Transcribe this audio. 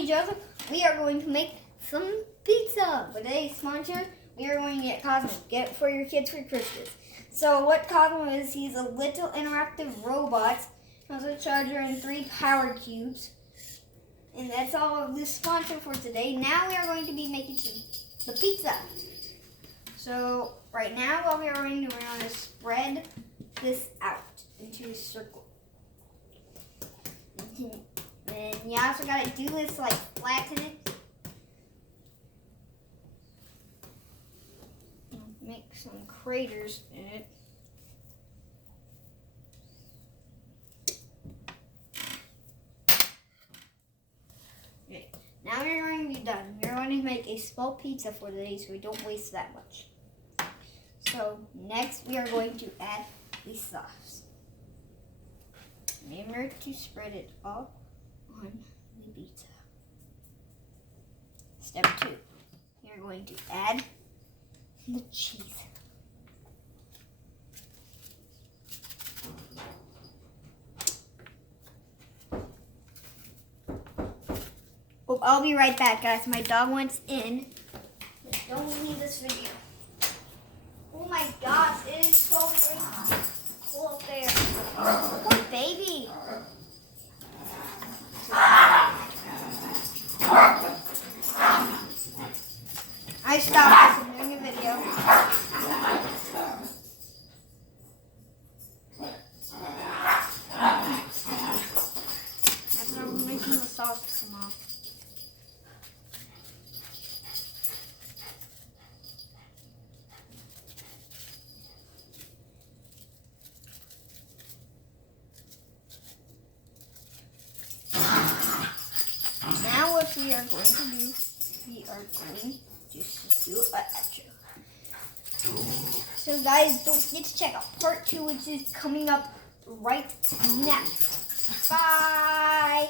me, Joseph. We are going to make some pizza. For today's sponsor, we are going to get Cosmo. Get it for your kids for Christmas. So what Cosmo is, he's a little interactive robot. Has a charger and 3 power cubes. And that's all of this sponsor for today. Now we are going to be making the pizza. So right now what we are going to do, we're going to spread this out into a circle. And you also got to do this, like, flatten it. Make some craters in it. Okay, now we're going to be done. We're going to make a small pizza for today so we don't waste that much. So next we are going to add the sauce. Remember to spread it all on the pizza. Step 2. We are going to add the cheese. Oh, I'll be right back, guys. My dog went in. Don't leave this video. Oh my gosh, it is so very cool up there. Poor baby. I stopped this. I'm doing a video. After I'm making the sauce come off. Now what we are going to do, we are going to do an outro. So guys, don't forget to check out part 2, which is coming up right now. Bye!